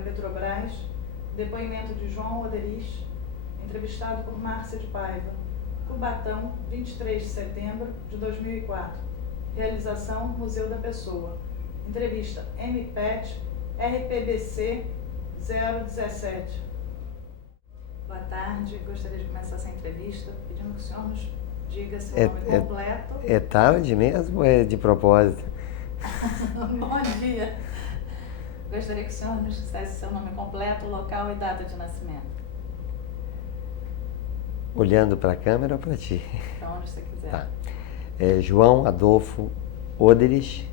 Petrobras, depoimento de João Oderich, entrevistado por Márcia de Paiva. Cubatão, 23 de setembro de 2004. Realização Museu da Pessoa. Entrevista MPET, RPBC 017. Boa tarde, gostaria de começar essa entrevista pedindo que o senhor nos diga seu nome completo. É tarde mesmo ou é de propósito? Bom dia. Gostaria que o senhor nos dissesse seu nome completo, local e data de nascimento. Olhando para a câmera ou para ti? Para onde você quiser. Tá. João Adolfo Oderich,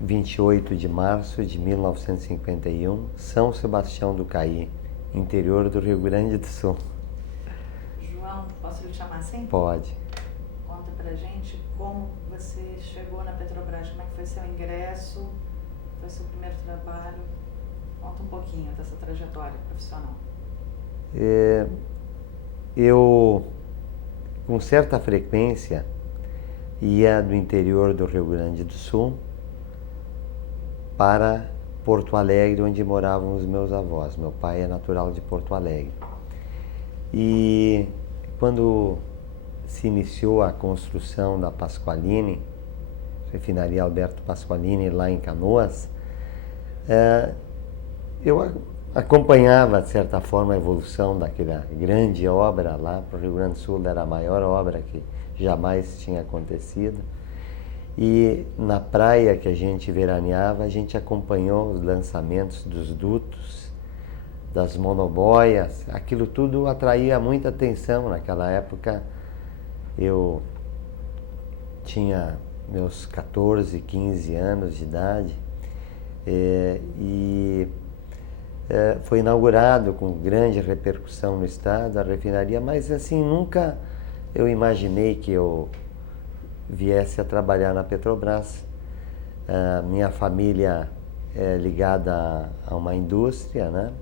28 de março de 1951, São Sebastião do Caí, interior do Rio Grande do Sul. João, posso lhe chamar assim? Pode. Conta pra gente como você chegou na Petrobras, como é que foi seu ingresso, foi seu primeiro trabalho. Conta um pouquinho dessa trajetória profissional. Eu, com certa frequência, ia do interior do Rio Grande do Sul para Porto Alegre, onde moravam os meus avós. Meu pai é natural de Porto Alegre. E quando se iniciou a construção da Pasqualini, refinaria Alberto Pasqualini, lá em Canoas, eu acompanhava, de certa forma, a evolução daquela grande obra lá para o Rio Grande do Sul. Era a maior obra que jamais tinha acontecido. E na praia que a gente veraneava, a gente acompanhou os lançamentos dos dutos, das monoboias. Aquilo tudo atraía muita atenção. Naquela época eu tinha meus 14, 15 anos de idade, foi inaugurado com grande repercussão no estado a refinaria, mas assim, nunca eu imaginei que eu viesse a trabalhar na Petrobras. Minha família é ligada a uma indústria, né?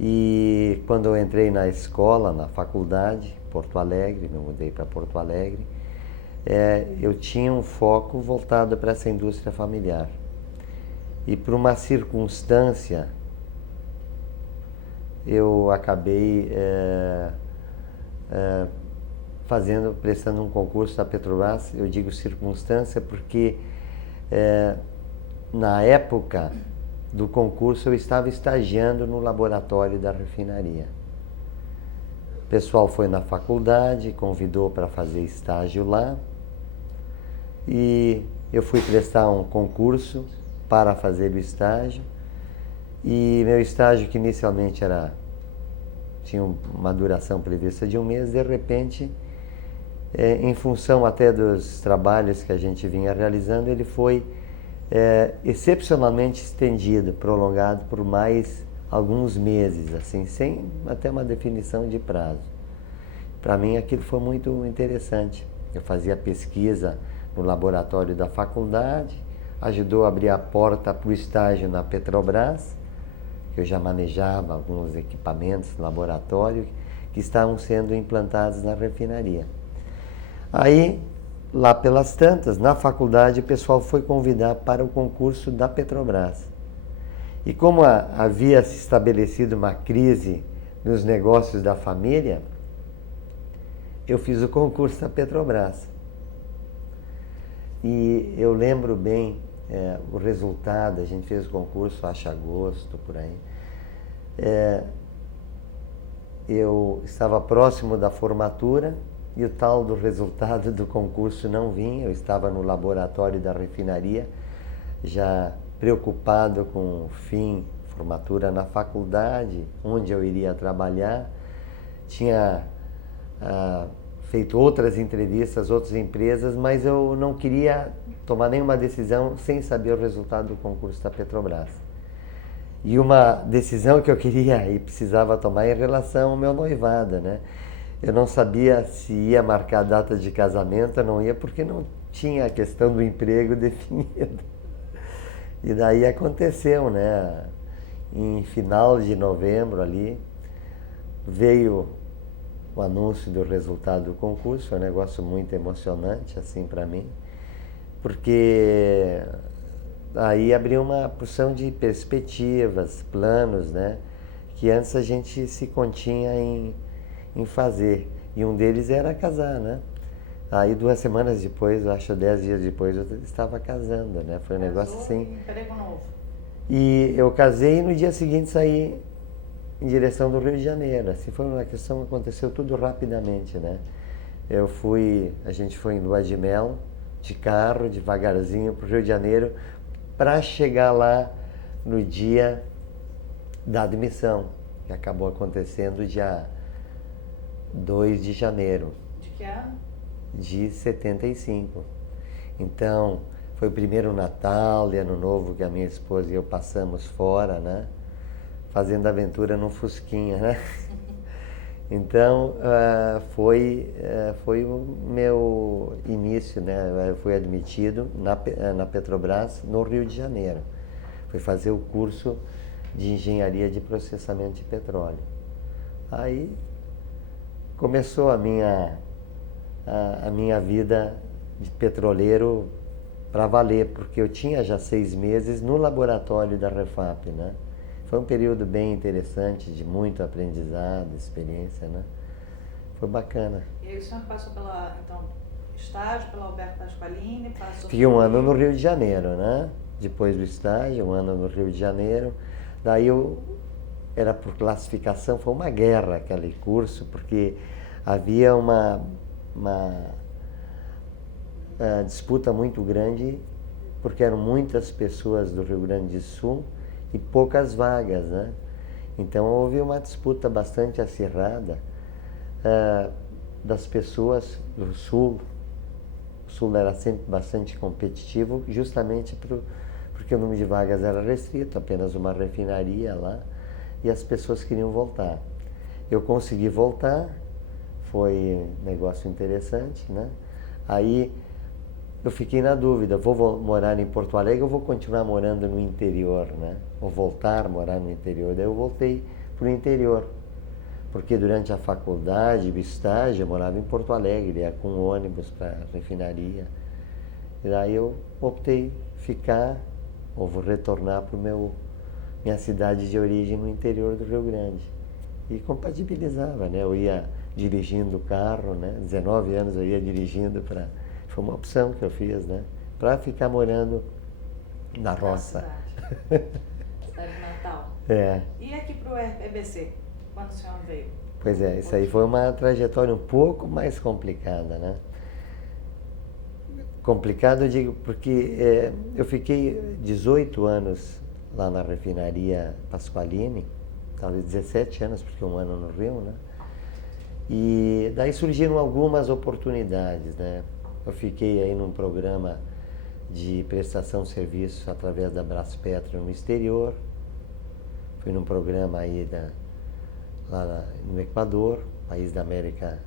E quando eu entrei na escola, na faculdade, Porto Alegre, me mudei para Porto Alegre, eu tinha um foco voltado para essa indústria familiar. E por uma circunstância, eu acabei prestando um concurso da Petrobras. Eu digo circunstância porque na época do concurso eu estava estagiando no laboratório da refinaria. O pessoal foi na faculdade, convidou para fazer estágio lá e eu fui prestar um concurso para fazer o estágio. E meu estágio, que inicialmente tinha uma duração prevista de um mês, de repente, em função até dos trabalhos que a gente vinha realizando, ele foi excepcionalmente estendido, prolongado por mais alguns meses, assim, sem até uma definição de prazo. Para mim aquilo foi muito interessante. Eu fazia pesquisa no laboratório da faculdade, ajudou a abrir a porta para o estágio na Petrobras, que eu já manejava alguns equipamentos no laboratório que estavam sendo implantados na refinaria. Aí, lá pelas tantas, na faculdade, o pessoal foi convidar para o concurso da Petrobras. E como havia se estabelecido uma crise nos negócios da família, eu fiz o concurso da Petrobras. E eu lembro bem o resultado. A gente fez o concurso, acho agosto, por aí. Eu estava próximo da formatura e o tal do resultado do concurso não vinha. Eu estava no laboratório da refinaria, já preocupado com o fim, formatura na faculdade, onde eu iria trabalhar. Tinha feito outras entrevistas, outras empresas, mas eu não queria tomar nenhuma decisão sem saber o resultado do concurso da Petrobras. E uma decisão que eu queria e precisava tomar em relação ao meu noivado, né? Eu não sabia se ia marcar a data de casamento ou não ia, porque não tinha a questão do emprego definida. E daí aconteceu, né? Em final de novembro ali, veio o anúncio do resultado do concurso. Foi um negócio muito emocionante assim para mim, porque aí abriu uma porção de perspectivas, planos, né? Que antes a gente se continha em fazer. E um deles era casar, né? Aí 2 semanas depois, eu acho 10 dias depois, eu estava casando, né? Foi um negócio assim. Emprego novo. E eu casei e no dia seguinte saí em direção do Rio de Janeiro. Assim, foi uma questão, aconteceu tudo rapidamente, né? A gente foi em lua de mel, de carro, devagarzinho para o Rio de Janeiro, para chegar lá no dia da admissão, que acabou acontecendo dia 2 de janeiro. De que ano? De 75. Então, foi o primeiro Natal e Ano Novo que a minha esposa e eu passamos fora, né? Fazendo aventura no Fusquinha, né? Então, foi o meu início, né? Eu fui admitido na Petrobras, no Rio de Janeiro. Fui fazer o curso de Engenharia de Processamento de Petróleo. Aí começou a minha vida de petroleiro para valer, porque eu tinha já 6 meses no laboratório da Refap, né? Foi um período bem interessante, de muito aprendizado, experiência, né? Foi bacana. E aí o senhor passou estágio pela Alberto Pasqualini, passou... Fiquei 1 ano no Rio de Janeiro, né? Depois do estágio, 1 ano no Rio de Janeiro. Daí era por classificação, foi uma guerra aquele curso, porque havia uma disputa muito grande, porque eram muitas pessoas do Rio Grande do Sul e poucas vagas, né? Então houve uma disputa bastante acirrada das pessoas do Sul. O Sul era sempre bastante competitivo, justamente porque o número de vagas era restrito, apenas uma refinaria lá, e as pessoas queriam voltar. Eu consegui voltar, foi um negócio interessante, né? Aí eu fiquei na dúvida, vou morar em Porto Alegre ou vou continuar morando no interior, né? Ou voltar a morar no interior. Daí eu voltei para o interior, porque durante a faculdade, o estágio, eu morava em Porto Alegre, ia com ônibus para a refinaria. E daí eu optei ficar, ou vou retornar para minha cidade de origem no interior do Rio Grande. E compatibilizava, né? Eu ia dirigindo o carro, né? 19 anos eu ia dirigindo para... Foi uma opção que eu fiz, né? Para ficar morando na roça. Cidade natal. É. E aqui para o EBC, quando o senhor veio? Pois é, isso aí foi uma trajetória um pouco mais complicada, né? Complicado, eu digo, porque eu fiquei 18 anos lá na refinaria Pasqualini, talvez 17 anos, porque 1 ano no Rio, né? E daí surgiram algumas oportunidades, né? Eu fiquei aí num programa de prestação de serviços através da Braspetro no exterior. Fui num programa aí lá no Equador, país da América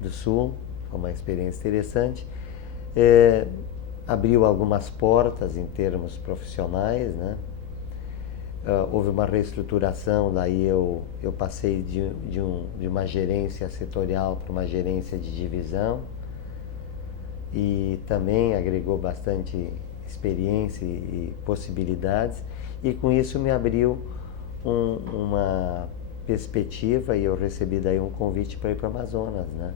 do Sul. Foi uma experiência interessante. Abriu algumas portas em termos profissionais, né? Houve uma reestruturação, daí eu passei de uma gerência setorial para uma gerência de divisão, e também agregou bastante experiência e possibilidades, e com isso me abriu uma perspectiva, e eu recebi daí um convite para ir para o Amazonas, né?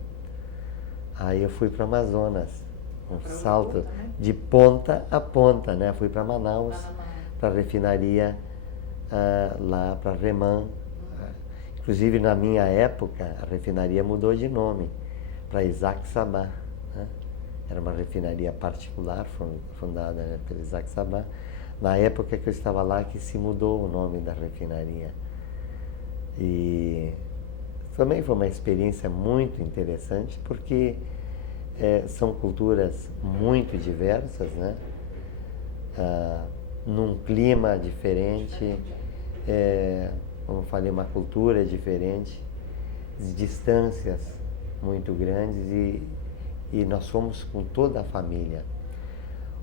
Aí eu fui para o Amazonas, um salto de ponta a ponta, né? Fui para Manaus, para a refinaria lá para Reman. Inclusive na minha época a refinaria mudou de nome para Isaac Sabah, né? Era uma refinaria particular fundada, né, pelo Isaac Sabah. Na época que eu estava lá que se mudou o nome da refinaria. E também foi uma experiência muito interessante, porque são culturas muito diversas, né? Num clima diferente, como eu falei, uma cultura diferente, distâncias muito grandes, e nós fomos com toda a família.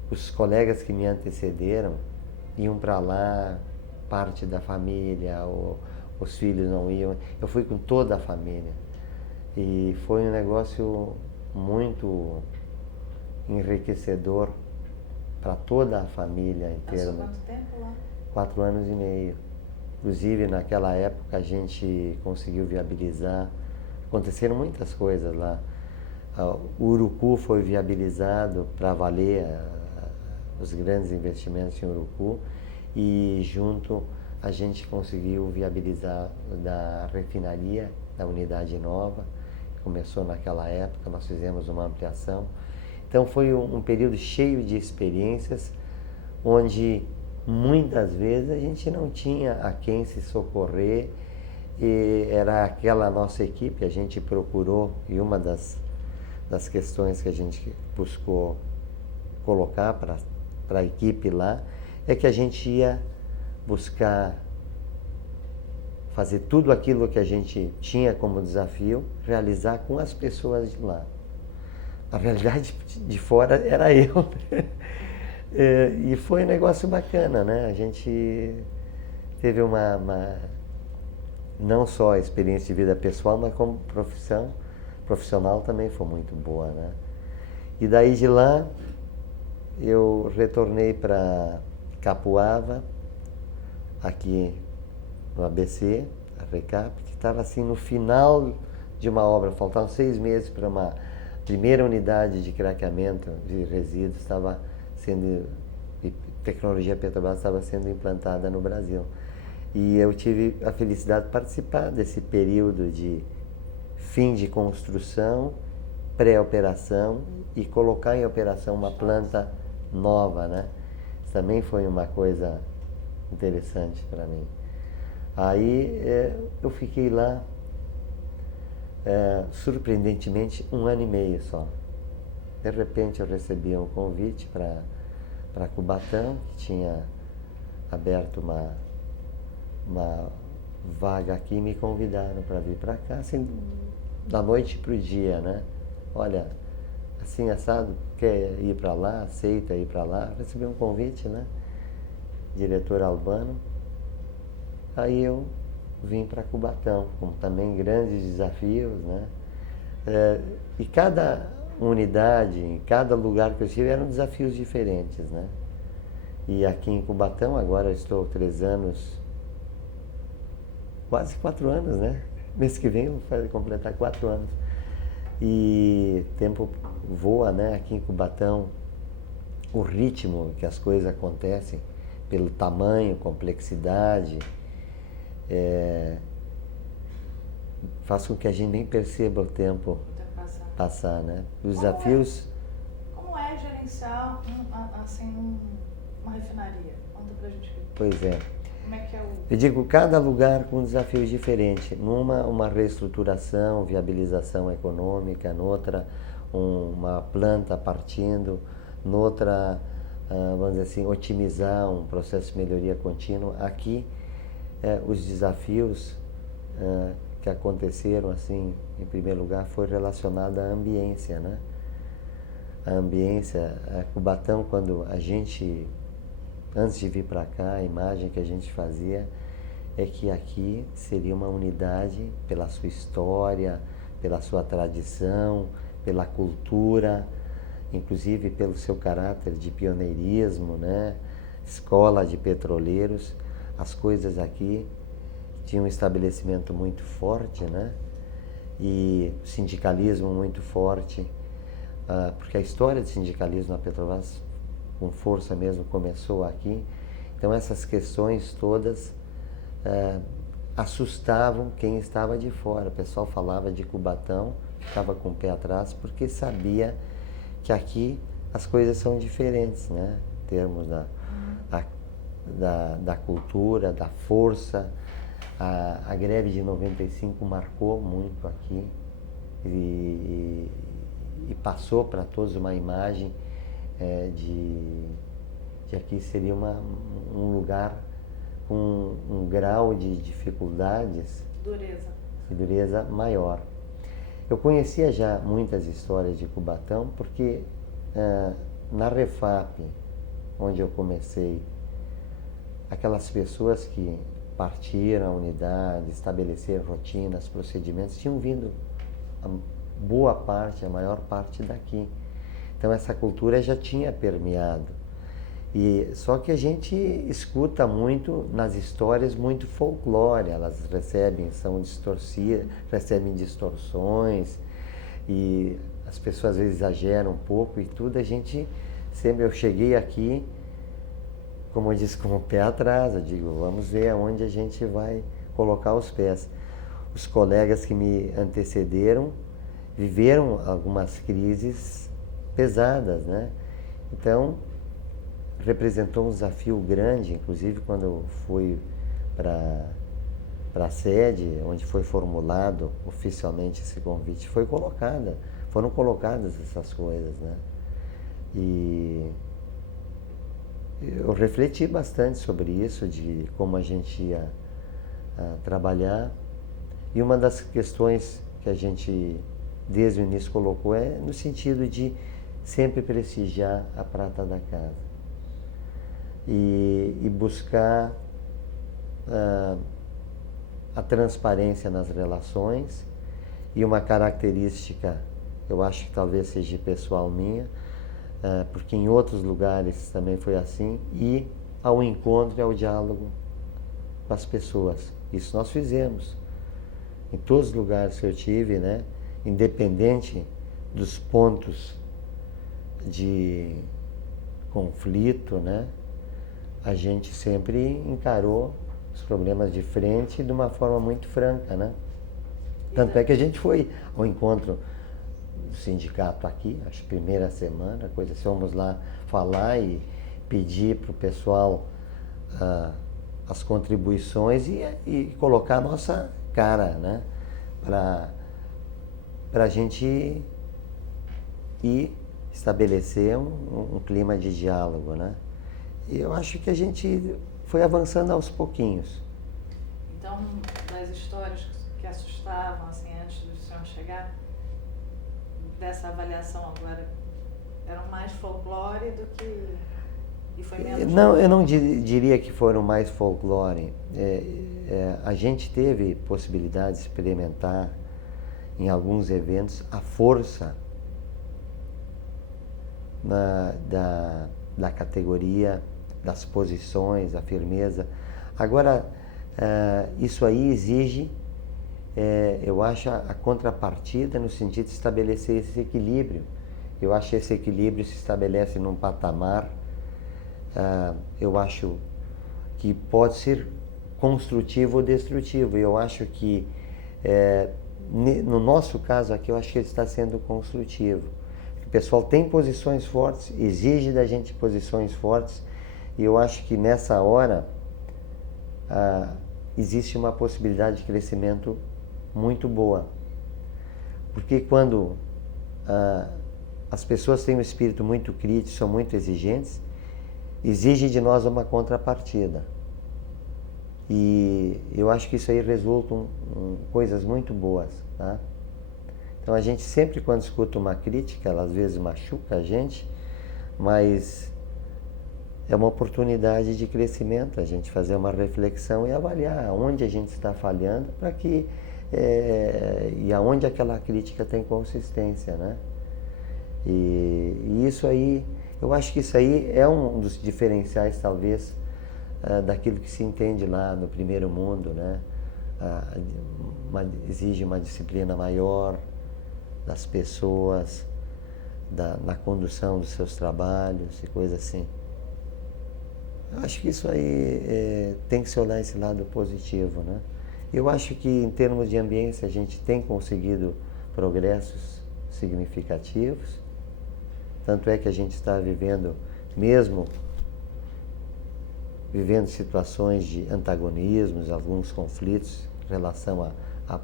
Os colegas que me antecederam iam para lá, parte da família, os filhos não iam. Eu fui com toda a família. E foi um negócio muito enriquecedor para toda a família em Passou termos. quanto tempo lá? 4 anos e meio. Inclusive, naquela época, a gente conseguiu viabilizar, aconteceram muitas coisas lá. O Urucu foi viabilizado para valer os grandes investimentos em Urucu, e junto a gente conseguiu viabilizar da refinaria, da unidade nova, que começou naquela época, nós fizemos uma ampliação. Então foi um período cheio de experiências, onde muitas vezes a gente não tinha a quem se socorrer, e era aquela nossa equipe. A gente procurou, e uma das questões que a gente buscou colocar para a equipe lá, é que a gente ia buscar fazer tudo aquilo que a gente tinha como desafio, realizar com as pessoas de lá. A realidade de fora era eu. E foi um negócio bacana, né? A gente teve não só a experiência de vida pessoal, mas como profissional também foi muito boa, né? E daí de lá eu retornei para Capuava, aqui no ABC, a RECAP, que estava assim no final de uma obra, faltavam 6 meses para uma primeira unidade de craqueamento de resíduos estava sendo, tecnologia Petrobras estava sendo implantada no Brasil. E eu tive a felicidade de participar desse período de fim de construção, pré-operação e colocar em operação uma planta nova, né? Isso também foi uma coisa interessante para mim. Aí eu fiquei lá, surpreendentemente, 1 ano e meio só. De repente eu recebi um convite para Cubatão, que tinha aberto uma vaga aqui, e me convidaram para vir para cá, assim, da noite para o dia, né? Olha, assim, assado, quer ir para lá, aceita ir para lá. Recebi um convite, né? Diretor Albano. Aí eu vim para Cubatão, com também grandes desafios, né? E cada unidade, em cada lugar que eu estive, eram desafios diferentes, né? E aqui em Cubatão, agora eu estou 3 anos, quase 4 anos, né? Mês que vem eu vou completar 4 anos. E o tempo voa, né? Aqui em Cubatão, o ritmo que as coisas acontecem, pelo tamanho, complexidade, faz com que a gente nem perceba o tempo passar, né? Os desafios... Como é gerenciar uma refinaria? Conta pra gente. Pois é. Como é que é o... Eu digo, cada lugar com desafios diferentes. Numa, uma reestruturação, viabilização econômica; noutra, uma planta partindo; noutra, vamos dizer assim, otimizar um processo de melhoria contínua. Aqui, os desafios que aconteceram, assim, em primeiro lugar, foi relacionado à ambiência, né? A ambiência, a Cubatão, quando a gente, antes de vir para cá, a imagem que a gente fazia é que aqui seria uma unidade pela sua história, pela sua tradição, pela cultura, inclusive pelo seu caráter de pioneirismo, né? Escola de petroleiros. As coisas aqui tinham um estabelecimento muito forte, né? E sindicalismo muito forte, porque a história de sindicalismo na Petrobras, com força mesmo, começou aqui. Então essas questões todas assustavam quem estava de fora. O pessoal falava de Cubatão, ficava com o pé atrás, porque sabia que aqui as coisas são diferentes, né? Em termos da cultura, da força. A greve de 95 marcou muito aqui e passou para todos uma imagem de aqui seria um lugar com um grau de dificuldades e dureza maior. Eu conhecia já muitas histórias de Cubatão, porque na Refap, onde eu comecei, aquelas pessoas que partiram a unidade, estabeleceram rotinas, procedimentos, tinham vindo a boa parte, a maior parte daqui. Então essa cultura já tinha permeado. E só que a gente escuta muito nas histórias muito folclore, elas são distorcidas, recebem distorções e as pessoas às vezes exageram um pouco e tudo. A gente sempre, eu cheguei aqui, como eu disse, com o pé atrás, eu digo, vamos ver aonde a gente vai colocar os pés. Os colegas que me antecederam viveram algumas crises pesadas, né? Então, representou um desafio grande, inclusive quando eu fui para a sede, onde foi formulado oficialmente esse convite, foram colocadas essas coisas, né? E eu refleti bastante sobre isso, de como a gente ia trabalhar. E uma das questões que a gente, desde o início, colocou é no sentido de sempre prestigiar a prata da casa. E buscar a transparência nas relações. E uma característica, eu acho que talvez seja pessoal minha, porque em outros lugares também foi assim, e ao encontro e ao diálogo com as pessoas. Isso nós fizemos. Em todos os lugares que eu tive, né, independente dos pontos de conflito, né, a gente sempre encarou os problemas de frente de uma forma muito franca, né? Tanto é que a gente foi ao encontro do sindicato aqui, acho que primeira semana, coisa assim, fomos lá falar e pedir para o pessoal as contribuições e colocar a nossa cara, né? Para a gente ir estabelecer um clima de diálogo, né? E eu acho que a gente foi avançando aos pouquinhos. Então, das histórias que assustavam, assim, antes do senhor chegar, dessa avaliação agora, eram mais folclore do que... E foi menos... Não, eu não diria que foram mais folclore. A gente teve possibilidade de experimentar em alguns eventos a força da categoria, das posições, a firmeza. Agora, isso aí exige, eu acho, a contrapartida no sentido de estabelecer esse equilíbrio. Eu acho que esse equilíbrio se estabelece num patamar, eu acho que pode ser construtivo ou destrutivo. Eu acho que, no nosso caso aqui, eu acho que ele está sendo construtivo. O pessoal tem posições fortes, exige da gente posições fortes, e eu acho que nessa hora existe uma possibilidade de crescimento muito boa. Porque quando as pessoas têm um espírito muito crítico, são muito exigentes, exige de nós uma contrapartida. E eu acho que isso aí resulta em coisas muito boas, tá? Então a gente sempre, quando escuta uma crítica, ela às vezes machuca a gente, mas é uma oportunidade de crescimento, a gente fazer uma reflexão e avaliar onde a gente está falhando para que e aonde aquela crítica tem consistência, né? E isso aí, eu acho que isso aí é um dos diferenciais, talvez, daquilo que se entende lá no primeiro mundo, né? Exige uma disciplina maior das pessoas, na condução dos seus trabalhos e coisas assim. Eu acho que isso aí tem que se olhar esse lado positivo, né? Eu acho que em termos de ambiência a gente tem conseguido progressos significativos, tanto é que a gente está vivendo, mesmo vivendo situações de antagonismos, alguns conflitos em relação a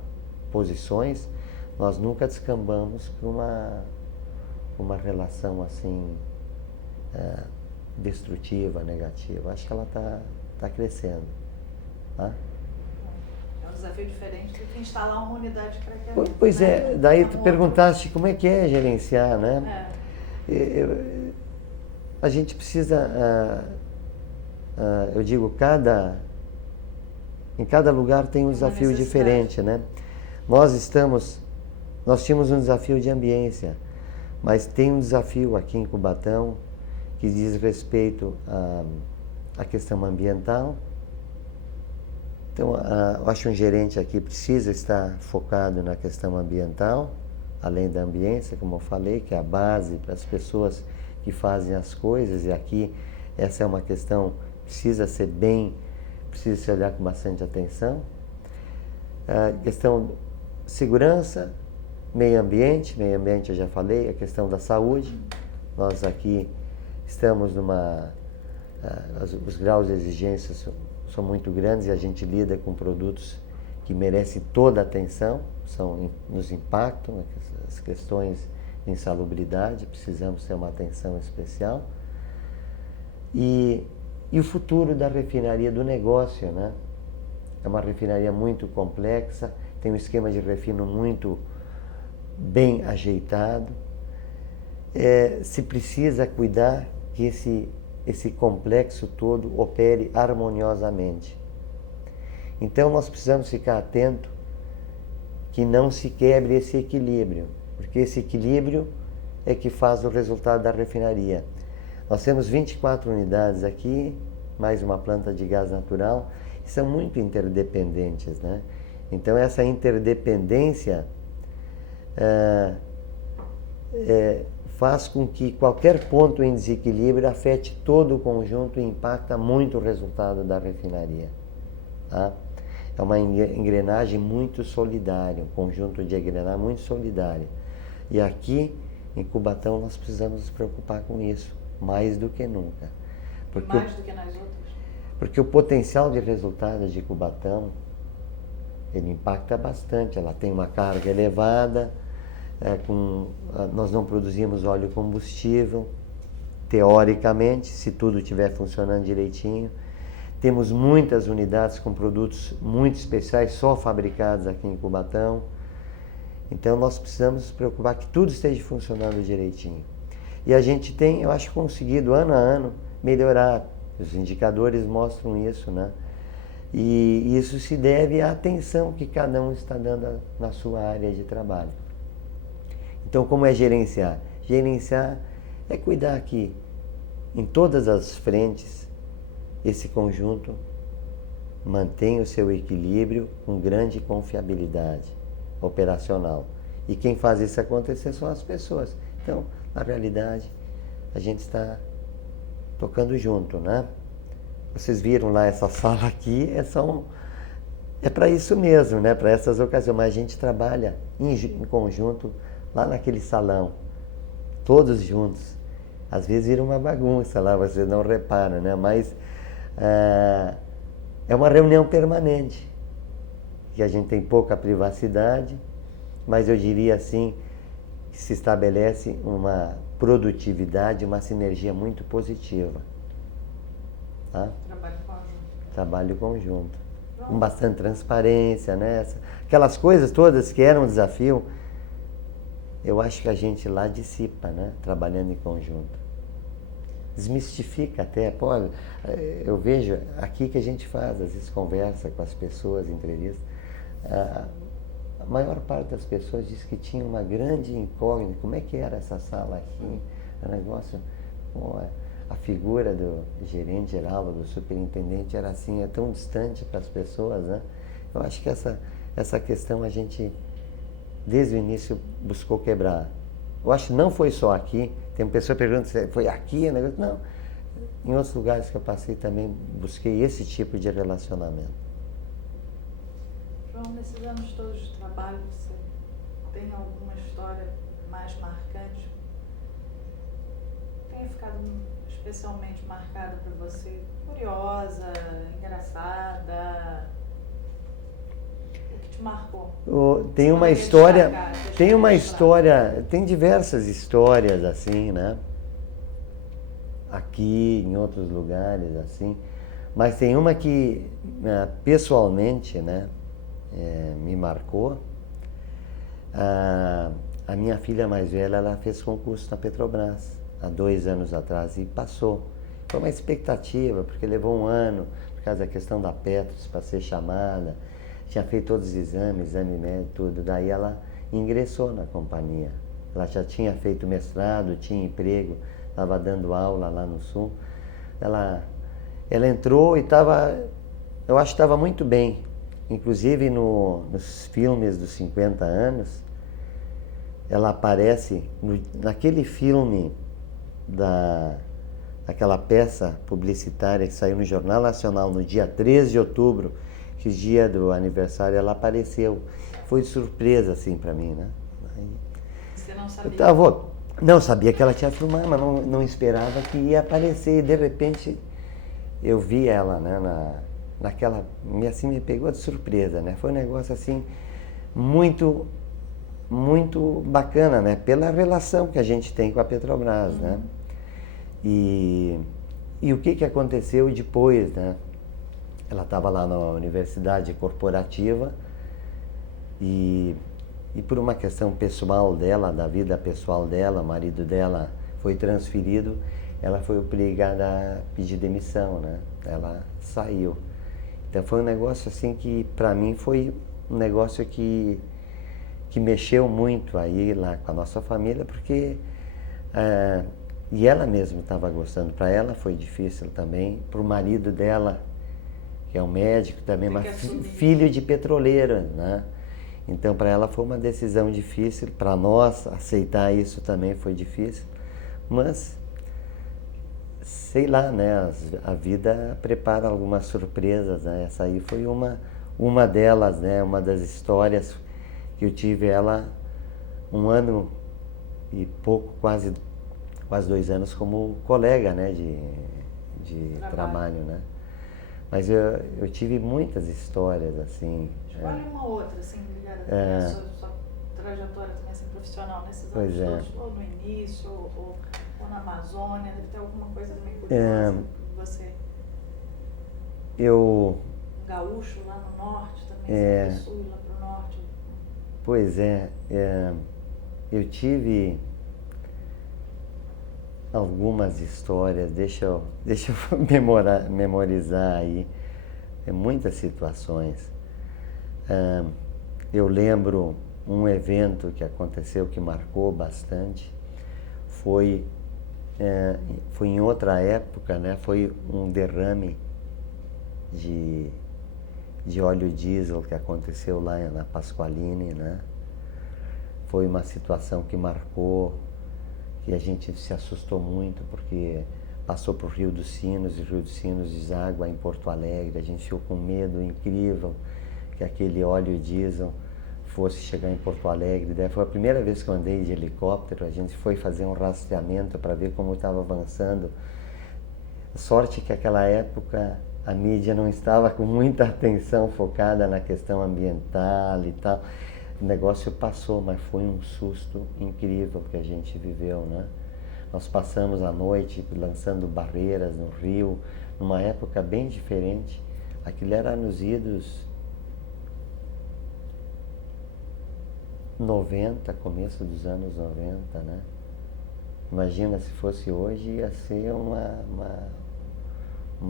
posições, nós nunca descambamos para uma relação assim destrutiva, negativa. Acho que ela está crescendo. Tá? É um desafio diferente do que instalar uma unidade de craqueamento. Pois né? é, daí tu perguntaste como é que é gerenciar, né? A gente precisa, eu digo, em cada lugar tem um desafio diferente, né? Nós tínhamos um desafio de ambiência, mas tem um desafio aqui em Cubatão que diz respeito à questão ambiental. Então, eu acho que um gerente aqui precisa estar focado na questão ambiental, além da ambiência, como eu falei, que é a base para as pessoas que fazem as coisas, e aqui essa é uma questão que precisa se olhar com bastante atenção. A questão de segurança, meio ambiente eu já falei, a questão da saúde. Nós aqui estamos os graus de exigência são muito grandes e a gente lida com produtos que merecem toda a atenção, nos impactam, as questões de insalubridade, precisamos ter uma atenção especial. E o futuro da refinaria, do negócio, né? É uma refinaria muito complexa, tem um esquema de refino muito bem ajeitado. Se precisa cuidar que esse complexo todo opere harmoniosamente. Então nós precisamos ficar atento que não se quebre esse equilíbrio, porque esse equilíbrio é que faz o resultado da refinaria. Nós temos 24 unidades aqui, mais uma planta de gás natural, e são muito interdependentes, né? Então essa interdependência faz com que qualquer ponto em desequilíbrio afete todo o conjunto e impacta muito o resultado da refinaria. Tá? É uma engrenagem muito solidária, um conjunto de engrenagem muito solidária. E aqui, em Cubatão, nós precisamos nos preocupar com isso, mais do que nunca. Mais do que nas outras? Porque o potencial de resultado de Cubatão, ele impacta bastante. Ela tem uma carga elevada, nós não produzimos óleo combustível, teoricamente, se tudo estiver funcionando direitinho. Temos muitas unidades com produtos muito especiais, só fabricados aqui em Cubatão. Então nós precisamos nos preocupar que tudo esteja funcionando direitinho. E a gente tem, eu acho, conseguido ano a ano melhorar. Os indicadores mostram isso, né? E isso se deve à atenção que cada um está dando na sua área de trabalho. Então, como é gerenciar? Gerenciar é cuidar que em todas as frentes esse conjunto mantenha o seu equilíbrio com grande confiabilidade operacional. E quem faz isso acontecer são as pessoas. Então, na realidade, a gente está tocando junto, né? Vocês viram lá essa sala aqui, é para isso mesmo, né? Para essas ocasiões. Mas a gente trabalha em conjunto lá naquele salão, todos juntos. Às vezes vira uma bagunça lá, vocês não reparam, né? Mas é uma reunião permanente, que a gente tem pouca privacidade, mas eu diria assim, que se estabelece uma produtividade, uma sinergia muito positiva. Tá? Trabalho conjunto. Com bastante transparência, né? Aquelas coisas todas que eram um desafio, eu acho que a gente lá dissipa, né? Trabalhando em conjunto. Desmistifica até. Pô, eu vejo aqui que a gente faz, às vezes conversa com as pessoas, entrevista. A maior parte das pessoas diz que tinha uma grande incógnita. Como é que era essa sala aqui? O negócio... Pô, a figura do gerente geral, do superintendente era assim, é tão distante para as pessoas, né? Eu acho que essa questão a gente, desde o início, buscou quebrar. Eu acho que não foi só aqui, tem uma pessoa perguntando se foi aqui, né? Não, em outros lugares que eu passei também busquei esse tipo de relacionamento. João, nesses anos todos de trabalho, você tem alguma história mais marcante? Tenha ficado especialmente marcada para você, curiosa, engraçada, o que te marcou? Tem diversas histórias assim, né? Aqui, em outros lugares, assim, mas tem uma que pessoalmente, né, me marcou. A minha filha mais velha, ela fez concurso na Petrobras há 2 anos atrás e passou. Foi uma expectativa, porque levou 1 ano, por causa da questão da Petros, para ser chamada. Tinha feito todos os exames, exame médico, tudo. Daí ela ingressou na companhia. Ela já tinha feito mestrado, tinha emprego estava dando aula lá no Sul. Ela entrou e estava, eu acho que estava muito bem. Inclusive nos filmes dos 50 anos, ela aparece naquele filme daquela peça publicitária que saiu no Jornal Nacional no dia 13 de outubro, que dia do aniversário ela apareceu. Foi de surpresa assim para mim, né? Você não sabia? Não sabia que ela tinha filmado, mas não esperava que ia aparecer. E de repente eu vi ela, né, naquela, assim, me pegou de surpresa, né? Foi um negócio assim muito, muito bacana, né? Pela relação que a gente tem com a Petrobras, né? E o que aconteceu depois, né? Ela estava lá na universidade corporativa e por uma questão pessoal dela, da vida pessoal dela, o marido dela foi transferido, ela foi obrigada a pedir demissão, né? Ela saiu. Então foi um negócio assim que para mim foi um negócio que mexeu muito aí lá com a nossa família, porque e ela mesma estava gostando. Para ela foi difícil também, para o marido dela, que é um médico também, mas filho de petroleiro, né? Então para ela foi uma decisão difícil, para nós aceitar isso também foi difícil, mas sei lá, né? A vida prepara algumas surpresas, né? Essa aí foi uma delas, né? Uma das histórias que eu tive ela 1 ano e pouco, quase 2 anos como colega, né? De trabalho, né? Mas eu tive muitas histórias assim. Escolhe uma outra, assim, ligada à sua trajetória também assim, profissional nesses anos todos, ou no início, ou na Amazônia, deve ter alguma coisa também curiosa que você... Um gaúcho lá no norte também, do sul, lá para o norte. Pois eu tive algumas histórias, deixa eu memorizar aí, muitas situações. Eu lembro um evento que aconteceu que marcou bastante, foi em outra época, né? Foi um derrame de óleo diesel que aconteceu lá na Pasqualini, né? Foi uma situação que marcou, que a gente se assustou muito, porque passou por Rio dos Sinos, e Rio dos Sinos deságua em Porto Alegre. A gente ficou com medo incrível que aquele óleo diesel fosse chegar em Porto Alegre. Daí foi a primeira vez que eu andei de helicóptero, a gente foi fazer um rastreamento para ver como estava avançando. Sorte que naquela época a mídia não estava com muita atenção focada na questão ambiental e tal. O negócio passou, mas foi um susto incrível que a gente viveu, né? Nós passamos a noite lançando barreiras no rio, numa época bem diferente. Aquilo era nos idos 90, começo dos anos 90, né? Imagina se fosse hoje, ia ser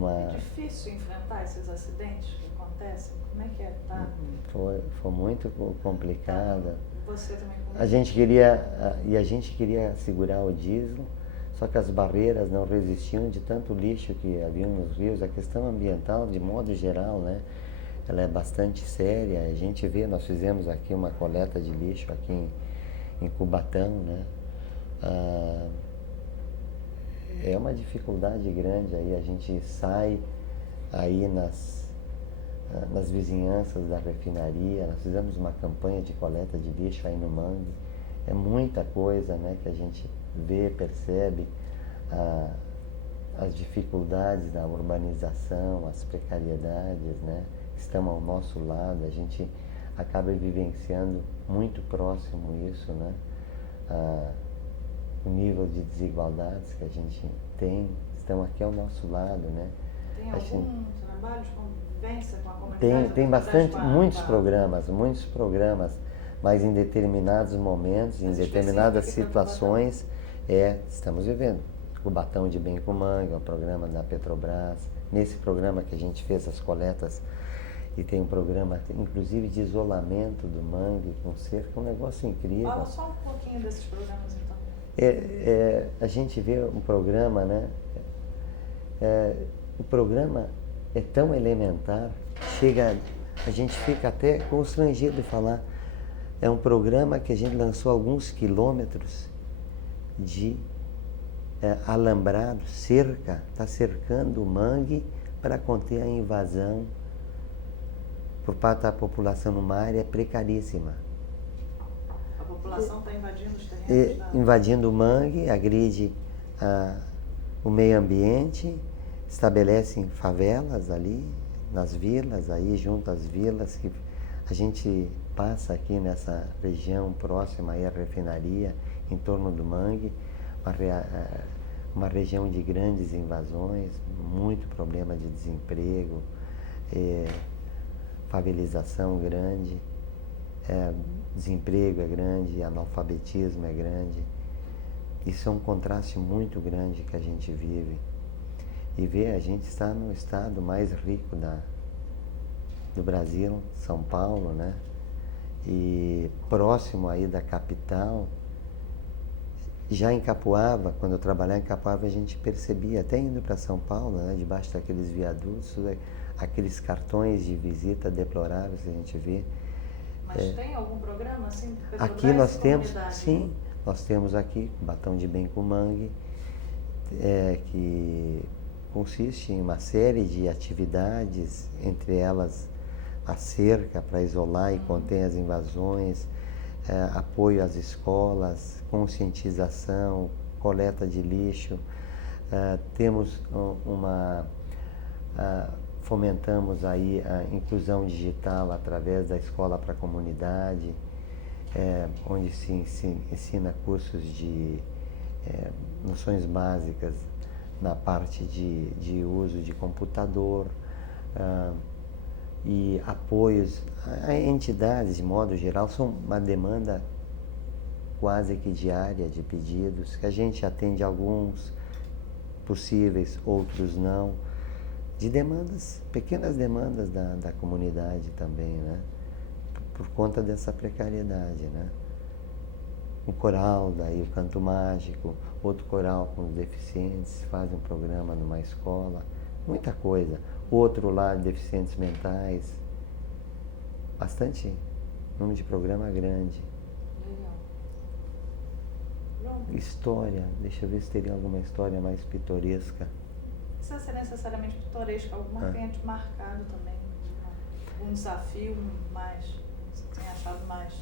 É difícil enfrentar esses acidentes que acontecem? Como é que é? Foi muito complicado. Você também a gente queria segurar o diesel, só que as barreiras não resistiam de tanto lixo que havia nos rios. A questão ambiental, de modo geral, né? Ela é bastante séria. A gente vê, nós fizemos aqui uma coleta de lixo aqui em Cubatão, né? É uma dificuldade grande. Aí a gente sai aí nas vizinhanças da refinaria. Nós fizemos uma campanha de coleta de lixo aí no Mangue. É muita coisa, né, que a gente vê, percebe as dificuldades da urbanização, as precariedades, né, que estão ao nosso lado. A gente acaba vivenciando muito próximo isso, né? O nível de desigualdades que a gente tem estão aqui ao nosso lado, né? Tem algum trabalho de convivência com a comunidade? Tem bastante, muitos programas, mas em determinados momentos, em determinadas situações, estamos vivendo. Cubatão de Bem com Mangue, é um programa da Petrobras. Nesse programa que a gente fez as coletas, e tem um programa, inclusive, de isolamento do mangue com cerca, um negócio incrível. Fala só um pouquinho desses programas, então. A gente vê um programa, né? O programa é tão elementar, a gente fica até constrangido de falar. É um programa que a gente lançou alguns quilômetros de alambrado, cerca, está cercando o mangue para conter a invasão por parte da população numa área precaríssima. A população está invadindo os terrenos? Invadindo o mangue, agride o meio ambiente, estabelecem favelas ali, nas vilas, aí junto às vilas que a gente passa aqui nessa região próxima aí à refinaria, em torno do mangue, uma região de grandes invasões, muito problema de desemprego, favelização grande, desemprego é grande, analfabetismo é grande. Isso é um contraste muito grande que a gente vive. E a gente está no estado mais rico do Brasil, São Paulo, né? E próximo aí da capital. Já em Capoava, quando eu trabalhava em Capoava, a gente percebia, até indo para São Paulo, né, debaixo daqueles viadutos, aqueles cartões de visita deploráveis que a gente vê. Mas tem algum programa assim? Aqui nós temos, sim, nós temos aqui Cubatão de Bem com Mangue, que consiste em uma série de atividades, entre elas a cerca para isolar e conter as invasões, apoio às escolas, conscientização, coleta de lixo. Temos fomentamos aí a inclusão digital através da Escola para a Comunidade, onde se ensina cursos de noções básicas na parte de uso de computador, e apoios a entidades, de modo geral. São uma demanda quase que diária de pedidos, que a gente atende alguns possíveis, outros não, de demandas, pequenas demandas da comunidade também, né? Por conta dessa precariedade, né? Um coral, daí o Canto Mágico, outro coral com os deficientes, faz um programa numa escola, muita coisa. Outro lá, deficientes mentais, bastante número de programa grande. Legal. História, deixa eu ver se teria alguma história mais pitoresca. Não precisa ser necessariamente pitoresca, alguma que tenha te marcado também. Um desafio mais, você tenha achado mais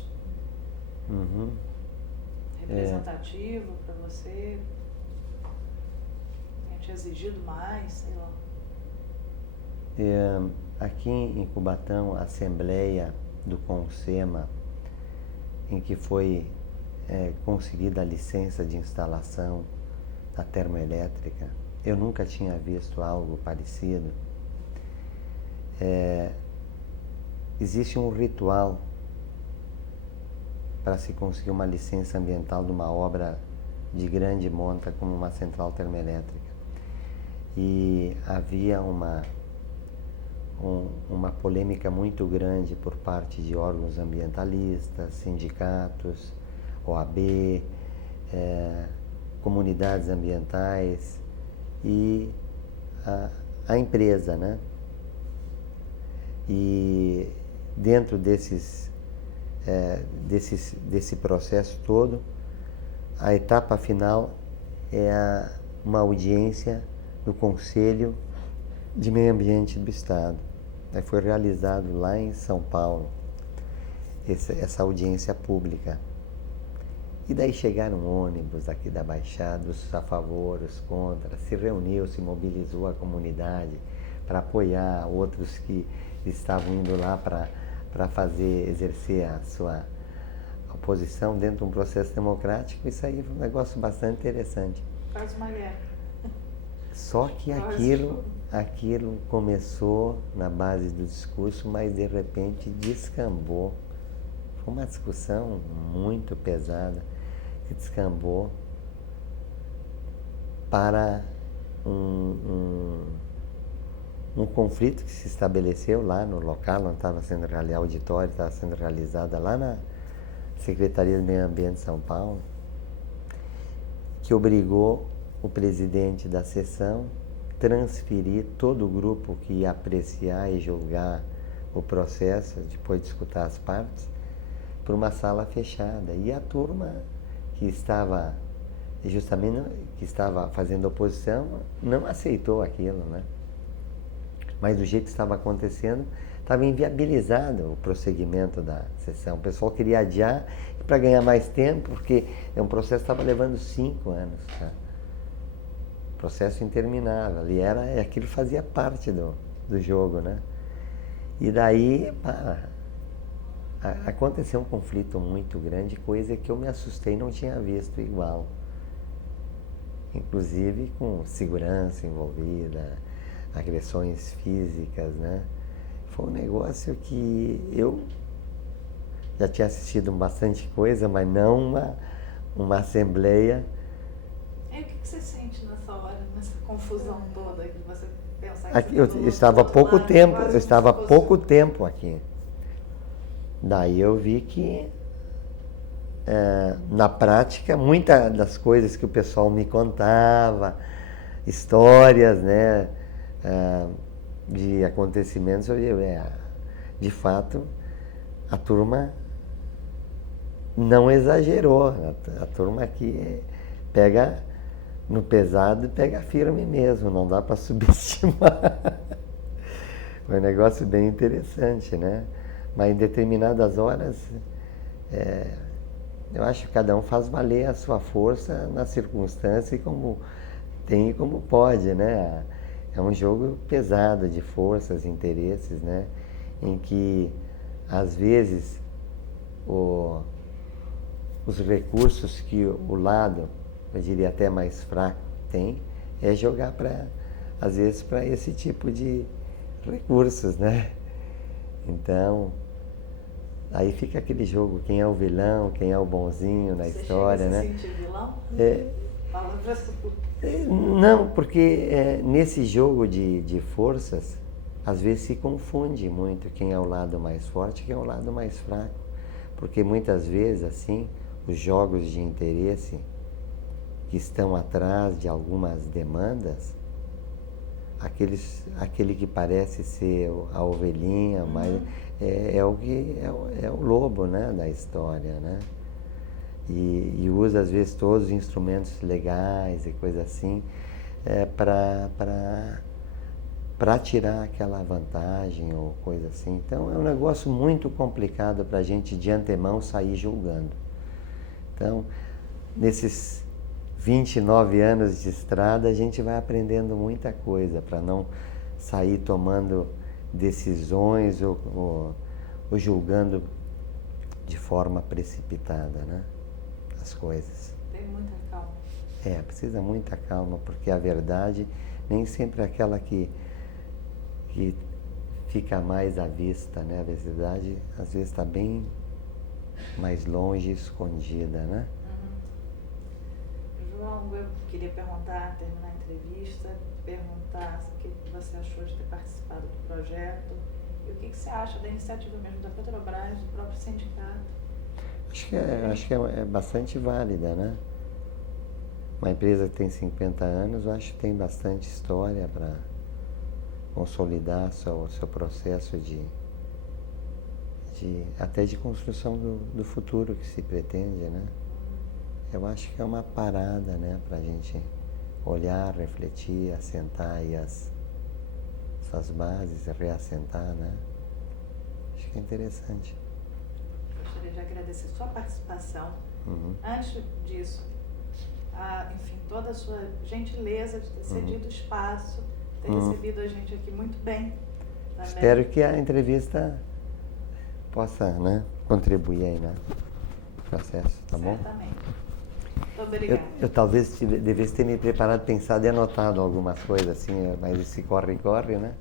representativo para você, tenha te exigido mais, sei lá. Aqui em Cubatão, a assembleia do CONSEMA, em que foi conseguida a licença de instalação da termoelétrica, eu nunca tinha visto algo parecido. Existe um ritual para se conseguir uma licença ambiental de uma obra de grande monta como uma central termoelétrica. E havia uma polêmica muito grande por parte de órgãos ambientalistas, sindicatos, OAB, comunidades ambientais e a empresa, né? E dentro desse processo todo, a etapa final é uma audiência do Conselho de Meio Ambiente do Estado. Foi realizado lá em São Paulo, essa audiência pública. E daí chegaram ônibus aqui da Baixada, os a favor, os contra, se reuniu, se mobilizou a comunidade para apoiar outros que estavam indo lá para exercer a sua oposição dentro de um processo democrático. Isso aí foi um negócio bastante interessante. Faz uma guerra. Só que aquilo começou na base do discurso, mas de repente descambou. Foi uma discussão muito pesada que descambou para um conflito que se estabeleceu lá no local, onde estava sendo realizado, auditório estava sendo realizada lá na Secretaria do Meio Ambiente de São Paulo. que obrigou o presidente da sessão transferir todo o grupo que ia apreciar e julgar o processo, depois de escutar as partes, para uma sala fechada. E a turma que estava que estava fazendo oposição não aceitou aquilo, né? Mas do jeito que estava acontecendo, estava inviabilizado o prosseguimento da sessão. O pessoal queria adiar para ganhar mais tempo, porque um processo que estava levando 5 anos. Tá? Processo interminável. E aquilo fazia parte do jogo, né? E daí aconteceu um conflito muito grande, coisa que eu me assustei, não tinha visto igual. Inclusive com segurança envolvida, agressões físicas, né? Foi um negócio que eu já tinha assistido bastante coisa, mas não uma assembleia. E o que você sente nessa hora, nessa confusão toda, que você pensa que Eu estava pouco tempo aqui. Daí eu vi que na prática, muitas das coisas que o pessoal me contava, histórias, né, de acontecimentos, eu vi, de fato, a turma não exagerou. A turma aqui pega no pesado e pega firme mesmo, não dá para subestimar. Foi um negócio bem interessante, né? Mas em determinadas horas, eu acho que cada um faz valer a sua força na circunstância e como tem e como pode, né? É um jogo pesado de forças, interesses, né? Em que, às vezes, os recursos que o lado, eu diria até mais fraco, tem, é jogar às vezes, para esse tipo de recursos, né? Então, aí fica aquele jogo, quem é o vilão, quem é o bonzinho na história, né? Você sentiu vilão? Não, porque nesse jogo de forças, às vezes se confunde muito quem é o lado mais forte e quem é o lado mais fraco. Porque muitas vezes, assim, os jogos de interesse que estão atrás de algumas demandas, aquele que parece ser a ovelhinha, mas é o lobo, né, da história, né? E usa às vezes todos os instrumentos legais e coisa assim para tirar aquela vantagem ou coisa assim. Então é um negócio muito complicado para a gente de antemão sair julgando. Então, nesses 29 anos de estrada, a gente vai aprendendo muita coisa para não sair tomando decisões ou julgando de forma precipitada, né? As coisas. Tem muita calma. Precisa muita calma, porque a verdade nem sempre é aquela que fica mais à vista, né? A verdade às vezes está bem mais longe, escondida, né? João, eu queria terminar a entrevista, perguntar o que você achou de ter participado do projeto e o que você acha da iniciativa mesmo da Petrobras, do próprio sindicato. Acho que é bastante válida, né? Uma empresa que tem 50 anos, eu acho que tem bastante história para consolidar seu processo até de construção do futuro que se pretende, né? Eu acho que é uma parada, né, para a gente olhar, refletir, assentar aí essas bases, reassentar, né? Acho que é interessante. Gostaria de agradecer sua participação. Antes disso, toda a sua gentileza de ter cedido espaço, ter recebido a gente aqui muito bem. Também. Espero que a entrevista possa, né, contribuir aí no processo, tá bom? Certamente. Muito obrigada. Eu talvez devesse ter me preparado, pensado e anotado algumas coisas assim, mas esse corre, né?